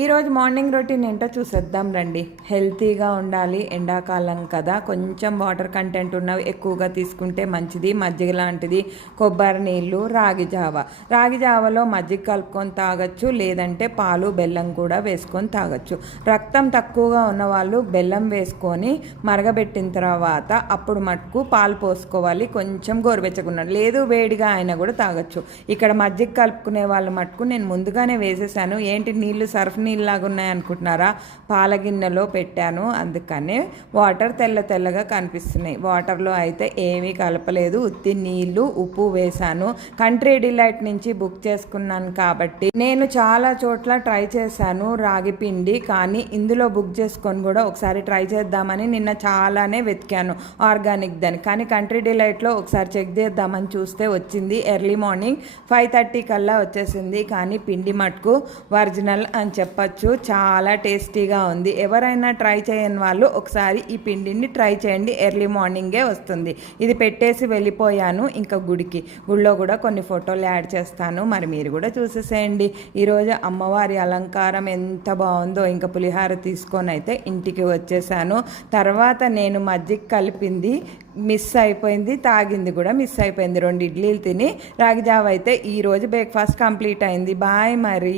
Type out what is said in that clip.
ఈరోజు morning routine ఏంటో చూసేద్దాం రండి. హెల్తీగా ఉండాలి, ఎండాకాలం కదా, కొంచెం వాటర్ కంటెంట్ ఉన్నవి ఎక్కువగా తీసుకుంటే మంచిది. మజ్జిగ లాంటిది, కొబ్బరి నీళ్ళు, రాగి జావలో మజ్జిగ కలుపుకొని తాగొచ్చు, లేదంటే పాలు బెల్లం కూడా వేసుకొని తాగొచ్చు. రక్తం తక్కువగా ఉన్నవాళ్ళు బెల్లం వేసుకొని మరగబెట్టిన తర్వాత అప్పుడు మటుకు పాలు పోసుకోవాలి, కొంచెం గోరువెచ్చగా లేదు వేడిగా అయినా కూడా తాగొచ్చు. ఇక్కడ మజ్జిగ కలుపుకునే వాళ్ళు మటుకు నేను ముందుగానే వేసేసాను. ఏంటి నీళ్ళు సర్ఫ్ నీళ్ళలాగా ఉన్నాయనుకుంటున్నారా? పాల గిన్నెలో పెట్టాను, అందుకనే వాటర్ తెల్లగా కనిపిస్తున్నాయి. వాటర్లో అయితే ఏమీ కలపలేదు, ఉత్తి నీళ్లు, ఉప్పు వేశాను. కంట్రీ డిలైట్ నుంచి బుక్ చేసుకున్నాను కాబట్టి నేను చాలా చోట్ల ట్రై చేశాను రాగి పిండి, కానీ ఇందులో బుక్ చేసుకొని కూడా ఒకసారి ట్రై చేద్దామని నిన్న చాలానే వెతికాను ఆర్గానిక్ దాన్ని, కానీ కంట్రీ డిలైట్లో ఒకసారి చెక్ చేద్దామని చూస్తే వచ్చింది ఎర్లీ మార్నింగ్ 5:30 కల్లా వచ్చేసింది. కానీ పిండి మటుకు ఒరిజినల్ అని చెప్పచ్చు, చాలా టేస్టీగా ఉంది. ఎవరైనా ట్రై చేయని వాళ్ళు ఒకసారి ఈ పిండిని ట్రై చేయండి, ఎర్లీ మార్నింగే వస్తుంది. ఇది పెట్టేసి వెళ్ళిపోయాను ఇంకా గుడిలో కూడా కొన్ని ఫోటోలు యాడ్ చేస్తాను, మరి మీరు కూడా చూసేసేయండి. ఈరోజు అమ్మవారి అలంకారం ఎంత బాగుందో. ఇంకా పులిహార తీసుకొని అయితే ఇంటికి వచ్చేసాను. తర్వాత నేను మజ్జిగ కలిపింది మిస్ అయిపోయింది, తాగింది కూడా మిస్ అయిపోయింది. 2 ఇడ్లీలు తిని రాగి జావ అయితే ఈరోజు బ్రేక్ఫాస్ట్ కంప్లీట్ అయింది. బాయ్ మరి.